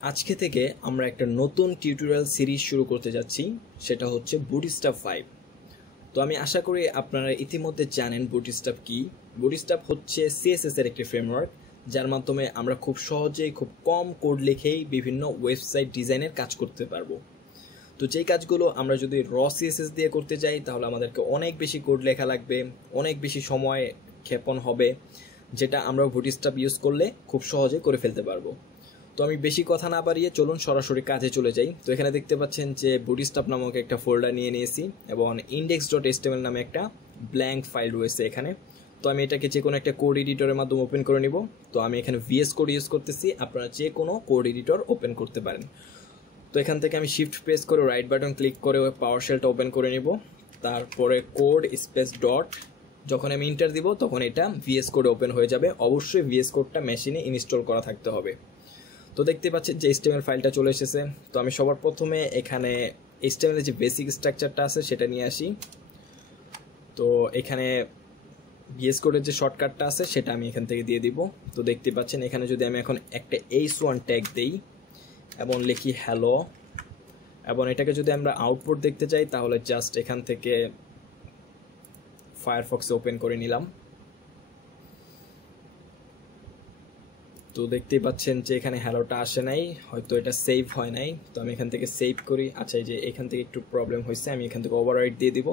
আজকে থেকে আমরা একটা নতুন টিউটোরিয়াল সিরিজ শুরু করতে যাচ্ছি, সেটা হচ্ছে বুটস্ট্র্যাপ 5। তো আমি আশা করি আপনারা ইতিমধ্যে জানেন বুটস্ট্র্যাপ কি। বুটস্ট্র্যাপ হচ্ছে সিএসএস এর একটি ফ্রেমওয়ার্ক, যার মাধ্যমে আমরা খুব সহজেই খুব কম কোড লিখেই বিভিন্ন ওয়েবসাইট ডিজাইনের কাজ করতে পারবো। তো যেই কাজগুলো আমরা যদি সিএসএস দিয়ে করতে যাই তাহলে আমাদেরকে অনেক বেশি কোড লেখা লাগবে, অনেক বেশি সময় ক্ষেপণ হবে, যেটা আমরা বুটস্ট্র্যাপ ইউজ করলে খুব সহজে করে ফেলতে পারবো। তো আমি বেশি কথা না বাড়িয়ে চলুন সরাসরি কাজে চলে যাই। তো এখানে দেখতে পাচ্ছেন যে বুটস্ট্র্যাপ নামক একটা ফোল্ডার নিয়ে নিয়েছি এবং index.html নামে একটা ব্ল্যাঙ্ক ফাইল রয়েছে এখানে। তো আমি এটাকে যে কোনো একটা কোড এডিটরের মাধ্যমে ওপেন করে নিব। তো আমি এখানে VS কোড ইউজ করতেছি, আপনারা যে কোনো কোড এডিটর ওপেন করতে পারেন। তো এখান থেকে আমি শিফট প্রেস করে রাইট বাটন ক্লিক করে পাওয়ার শেলটা ওপেন করে নিব। তারপরে কোড স্পেস ডট, যখন আমি ইন্টার দিব তখন এটা VS কোডে ওপেন হয়ে যাবে। অবশ্যই VS কোডটা মেশিনে ইনস্টল করা থাকতে হবে। তো দেখতে পাচ্ছেন যে HTML ফাইলটা চলে এসেছে। তো আমি সবার প্রথমে এখানে HTML এর যে বেসিক স্ট্রাকচারটা আছে সেটা নিয়ে আসি। তো এখানে VS কোডের যে শর্টকাটটা আছে সেটা আমি এখান থেকে দিয়ে দিব। তো দেখতে পাচ্ছেন এখানে যদি আমি এখন একটা h1 ট্যাগ দেই এবং লিখি হ্যালো, এবং এটাকে যদি আমরা আউটপুট দেখতে চাই তাহলে জাস্ট এখান থেকে ফায়ারফক্সে ওপেন করে নিলাম। তো দেখতেই পাচ্ছেন যে এখানে হ্যালোটা আসে নাই, হয়তো এটা সেভ হয় নাই। তো আমি এখান থেকে সেভ করি। আচ্ছা, এই যে এখান থেকে একটু প্রবলেম হয়েছে, আমি এখান থেকে ওভাররাইট দিয়ে দিব।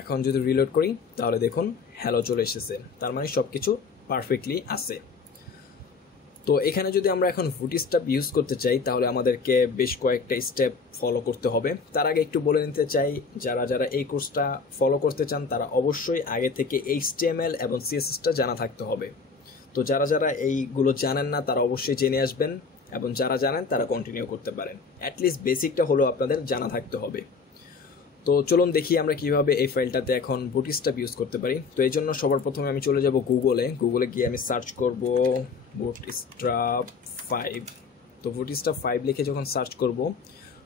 এখন যদি রিলোড করি তাহলে দেখুন হ্যালো চলে এসেছে, তার মানে সবকিছু পারফেক্টলি আছে। তো এখানে যদি আমরা এখন বুটস্ট্র্যাপ ইউজ করতে চাই তাহলে আমাদেরকে বেশ কয়েকটা স্টেপ ফলো করতে হবে। তার আগে একটু বলে নিতে চাই, যারা যারা এই কোর্সটা ফলো করতে চান তারা অবশ্যই আগে থেকে HTML এবং CSSটা জানা থাকতে হবে। তো যারা যারা এইগুলো জানেন না তারা অবশ্যই জেনে আসবেন, এবং যারা জানেন তারা কন্টিনিউ করতে পারেন। অ্যাটলিস্ট বেসিকটা হলো আপনাদের জানা থাকতে হবে। তো চলুন দেখি আমরা কিভাবে এই ফাইলটাতে এখন বুটস্ট্র্যাপ ইউজ করতে পারি। তো এই জন্য সবার প্রথমে আমি চলে যাব গুগলে গিয়ে আমি সার্চ করব বুটস্ট্র্যাপ 5। তো বুটস্ট্র্যাপ 5 লিখে যখন সার্চ করব,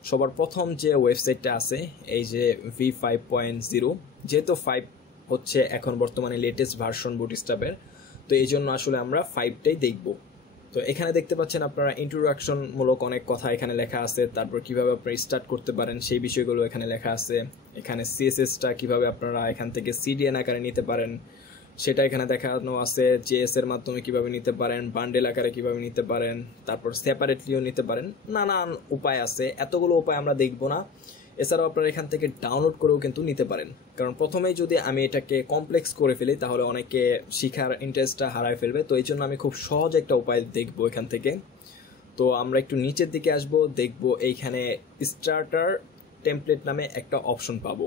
সবার প্রথম যে ওয়েবসাইটটা আছে এই যে v5.0, যেহেতু 5 হচ্ছে এখন বর্তমানে লেটেস্ট ভার্সন বুটস্ট্র্যাপের, তো এই জন্য আসলে আমরা 5টাই দেখব। তো এখানে দেখতে পাচ্ছেন আপনারা ইন্ট্রোডাকশন মূলক অনেক কথা এখানে লেখা আছে, তারপর কিভাবে আপনারা স্টার্ট করতে পারেন সেই বিষয়গুলো এখানে লেখা আছে। এখানে CSSটা কিভাবে আপনারা এখান থেকে CDN আকারে নিতে পারেন সেটা এখানে দেখানো আছে। JS এর মাধ্যমে কিভাবে নিতে পারেন, বান্ডেল আকারে কিভাবে নিতে পারেন, তারপর সেপারেটলিও নিতে পারেন। নানান উপায় আছে, এতগুলো উপায় আমরা দেখব না। এছাড়াও আপনারা এখান থেকে ডাউনলোড করেও কিন্তু নিতে পারেন, কারণ প্রথমেই যদি আমি এটাকে কমপ্লেক্স করে ফেলি তাহলে অনেকে শিখার ইন্টারেস্টটা হারায় ফেলবে। তো এই জন্য আমি খুব সহজ একটা উপায় দেখবো এখান থেকে। তো আমরা একটু নিচের দিকে আসব, দেখব এইখানে স্টার্টার টেমপ্লেট নামে একটা অপশন পাবো।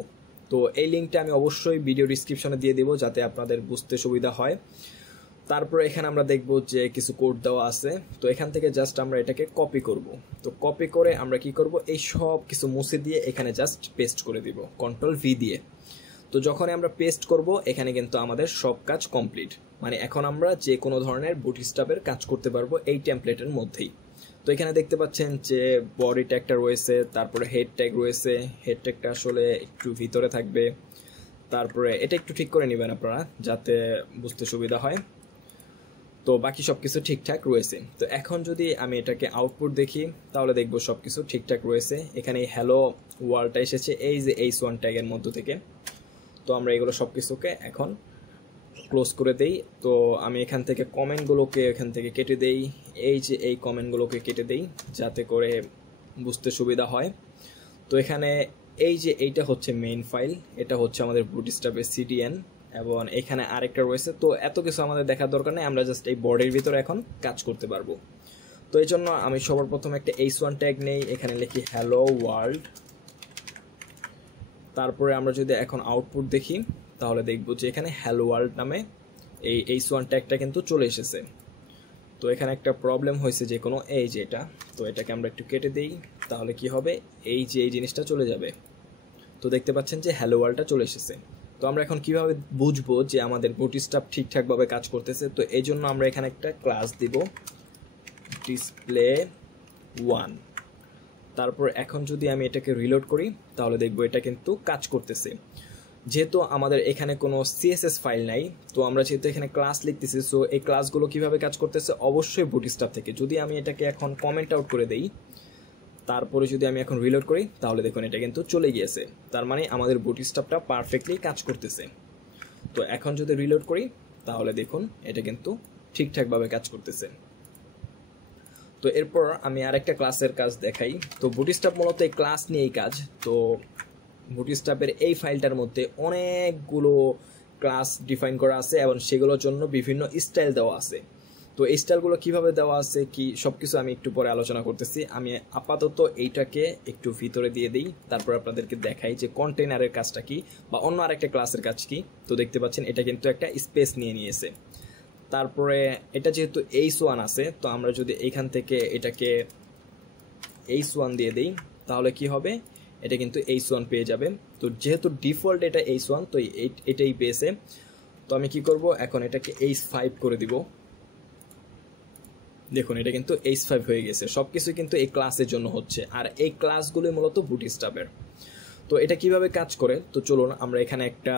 তো এই লিঙ্কটা আমি অবশ্যই ভিডিও ডিসক্রিপশনে দিয়ে দিব যাতে আপনাদের বুঝতে সুবিধা হয়। তারপরে এখানে আমরা দেখব যে কিছু কোড দেওয়া আছে। তো এখান থেকে জাস্ট আমরা এটাকে কপি করব। তো কপি করে আমরা কি করব, এই সব কিছু মুছে দিয়ে এখানে জাস্ট পেস্ট করে দিব Ctrl+V দিয়ে। তো যখন আমরা পেস্ট করব এখানে কিন্তু আমাদের সব কাজ কমপ্লিট, মানে এখন আমরা যে কোনো ধরনের বুটস্ট্র্যাপের কাজ করতে পারবো এই টেমপ্লেটের মধ্যেই। তো এখানে দেখতে পাচ্ছেন যে বডি ট্যাগটা রয়েছে, তারপরে হেড ট্যাগ রয়েছে। হেড ট্যাগটা আসলে একটু ভিতরে থাকবে, তারপরে এটা একটু ঠিক করে নেবেন আপনারা যাতে বুঝতে সুবিধা হয়। তো বাকি সবকিছু ঠিকঠাক রয়েছে। তো এখন যদি আমি এটাকে আউটপুট দেখি তাহলে দেখবো সবকিছু ঠিকঠাক রয়েছে। এখানে হ্যালো ওয়ার্ল্ডটা এসেছে এই যে h1 ট্যাগের মধ্য থেকে। তো আমরা এগুলো সবকিছুকে এখন ক্লোজ করে দেই। তো আমি এখান থেকে কমেন্টগুলোকে এখান থেকে কেটে দেই, এই যে এই কমেন্টগুলোকে কেটে দেই যাতে করে বুঝতে সুবিধা হয়। তো এখানে এই যে এইটা হচ্ছে মেইন ফাইল, এটা হচ্ছে আমাদের বুটস্ট্র্যাপের CDN, এবং এখানে আরেকটা রয়েছে। তো এত কিছু আমাদের দেখার দরকার নেই, আমরা জাস্ট এই বডির ভিতরে এখন কাজ করতে পারবো। তো এই জন্য আমি সবার প্রথম একটা h1 ট্যাগ নেই, এখানে লিখি হ্যালো ওয়ার্ল্ড। তারপরে আমরা যদি এখন আউটপুট দেখি তাহলে দেখব যে এখানে হ্যালো ওয়ার্ল্ড নামে এই h1 ট্যাগটা কিন্তু চলে এসেছে। তো এখানে একটা প্রবলেম হয়েছে যে কোনো এই যে এটা, তো এটাকে আমরা একটু কেটে দেই তাহলে কি হবে, এই যে এই জিনিসটা চলে যাবে। তো দেখতে পাচ্ছেন যে হ্যালো ওয়ার্ল্ডটা চলে এসেছে। তো আমরা এখন কিভাবে বুঝবো যে আমাদের বুটস্ট্র্যাপ ঠিকঠাকভাবে কাজ করতেছে? তো এই জন্য আমরা এখানে একটা ক্লাস দিব display1। তারপর এখন যদি আমি এটাকে রিলোড করি তাহলে দেখবো এটা কিন্তু কাজ করতেছে। যেহেতু আমাদের এখানে কোনো সিএসএস ফাইল নাই, তো আমরা যেহেতু এখানে ক্লাস লিখতেছি, সো এই ক্লাসগুলো কিভাবে কাজ করতেছে অবশ্যই বুটস্ট্র্যাপ থেকে। যদি আমি এটাকে এখন কমেন্ট আউট করে দেই, তারপরে যদি আমি এখন রিলোড করি, তাহলে দেখুন এটা কিন্তু চলে গিয়েছে। তার মানে আমাদের বুটস্ট্র্যাপটা পারফেক্টলি কাজ করতেছে। তো এখন যদি রিলোড করি, তাহলে দেখুন এটা কিন্তু ঠিকঠাকভাবে কাজ করতেছে। তো এরপর আমি আরেকটা ক্লাসের কাজ দেখাই। তো বুটস্ট্র্যাপ মূলত এই ক্লাস নিয়েই কাজ। তো বুটস্ট্র্যাপের এই ফাইলটার মধ্যে অনেকগুলো ক্লাস ডিফাইন করা আছে এবং সেগুলোর জন্য বিভিন্ন স্টাইল দেওয়া আছে। তো এই স্টাইলগুলো কীভাবে দেওয়া আছে কি সব কিছু আমি একটু পরে আলোচনা করতেছি। আমি আপাতত এইটাকে একটু ভিতরে দিয়ে দিই, তারপর আপনাদেরকে দেখাই যে কন্টেনারের কাজটা কি বা অন্য আরেকটা ক্লাসের কাজ কি। তো দেখতে পাচ্ছেন এটা কিন্তু একটা স্পেস নিয়ে নিয়েছে। তারপরে এটা যেহেতু h1 আছে, তো আমরা যদি এইখান থেকে এটাকে h1 দিয়ে দিই, তাহলে কি হবে, এটা কিন্তু h1 পেয়ে যাবে। তো যেহেতু ডিফল্ট এটা h1, তো এটাই পেয়েছে। তো আমি কি করব, এখন এটাকে h5 করে দিব। দেখুন এটা কিন্তু h5 হয়ে গেছে। সবকিছু কিন্তু এই ক্লাসের জন্য হচ্ছে, আর এই ক্লাসগুলো মূলত বুটস্ট্র্যাপের। তো এটা কিভাবে কাজ করে, তো চলুন আমরা এখানে একটা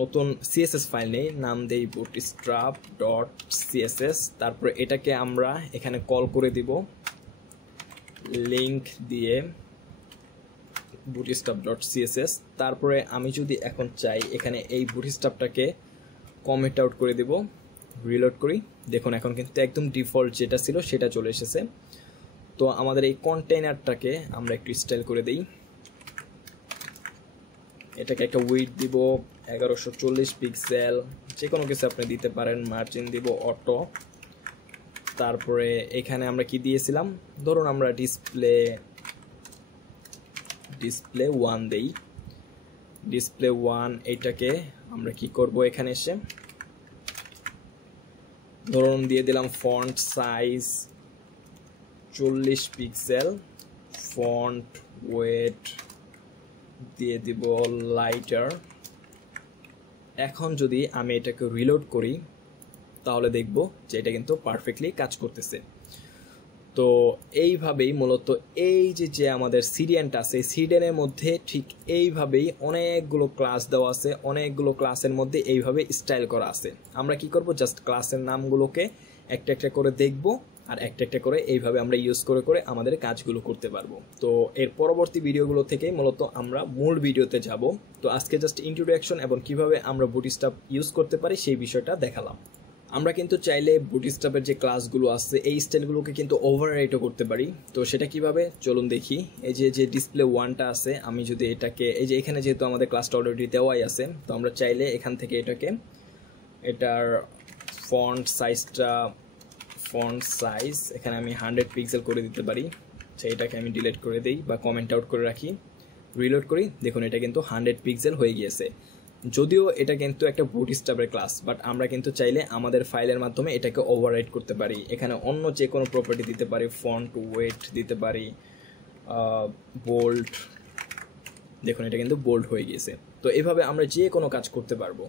নতুন সিএসএস ফাইল নেই, নাম দেই bootstrap.css। তারপরে এটাকে আমরা এখানে কল করে দিব লিংক দিয়ে bootstrap.css। তারপরে আমি যদি এখন চাই এখানে এই বুটস্ট্র্যাপটাকে কমেন্ট আউট করে দিব, রিলোড করি, দেখুন এখন কিন্তু একদম ডিফল্ট যেটা ছিল সেটা চলে এসেছে। তো আমাদের এই কন্টেইনারটাকে আমরা একটু স্টাইল করে দিই। এটাকে একটা উইডথ দিব 1140 পিক্সেল, যে কোনো কিছু আপনি দিতে পারেন। মার্জিন দিব অটো। তারপরে এখানে আমরা কি দিয়েছিলাম, ধরুন আমরা ডিসপ্লে 1 দেই। ডিসপ্লে 1 এইটাকে আমরা কি করব, এখানে এসে ধরুন দিয়ে দিলাম font size 40 pixel, font wait দিয়ে দিব লাইটার। এখন যদি আমি এটাকে রিলোড করি, তাহলে দেখব যে এটা কিন্তু পারফেক্টলি কাজ করতেছে। তো এইভাবেই মূলত এই যে আমাদের সিডিএনটা আছে, সিডিএনের মধ্যে ঠিক এইভাবেই অনেকগুলো ক্লাস দেওয়া আছে, অনেকগুলো ক্লাসের মধ্যে এইভাবে স্টাইল করা আছে। আমরা কি করব, জাস্ট ক্লাসের নামগুলোকে একটা একটা করে দেখব, আর একটা একটা করে এইভাবে আমরা ইউজ করে করে আমাদের কাজগুলো করতে পারবো। তো এর পরবর্তী ভিডিওগুলো থেকেই মূলত আমরা মূল ভিডিওতে যাব। তো আজকে জাস্ট ইন্ট্রোডাকশন এবং কিভাবে আমরা বুটস্ট্র্যাপ ইউজ করতে পারি সেই বিষয়টা দেখালাম। আমরা কিন্তু চাইলে বুটস্ট্র্যাপের যে ক্লাসগুলো আছে এই স্টাইলগুলোকে কিন্তু ওভাররাইটও করতে পারি। তো সেটা কিভাবে, চলুন দেখি। এই যে ডিসপ্লে 1টা আছে, আমি যদি এটাকে এই যে এখানে যেহেতু আমাদের ক্লাসটা অলরেডি দেওয়াই আছে, তো আমরা চাইলে এখান থেকে এটার ফন্ট সাইজ এখানে আমি 100 পিক্সেল করে দিতে পারি। সেইটাকে আমি ডিলিট করে দিই বা কমেন্ট আউট করে রাখি, রিলোড করি, দেখুন এটা কিন্তু 100 পিক্সেল হয়ে গিয়েছে। যদিও এটা কিন্তু একটা বুটস্ট্র্যাপের ক্লাস, বাট আমরা কিন্তু চাইলে আমাদের ফাইলের মাধ্যমে এটাকে ওভাররাইট করতে পারি। এখানে অন্য যে কোনো প্রপার্টি দিতে পারি, ফন্ট ওয়েট দিতে পারি, বোল্ড, দেখুন এটা কিন্তু বোল্ড হয়ে গিয়েছে। তো এভাবে আমরা যে কোনো কাজ করতে পারবো।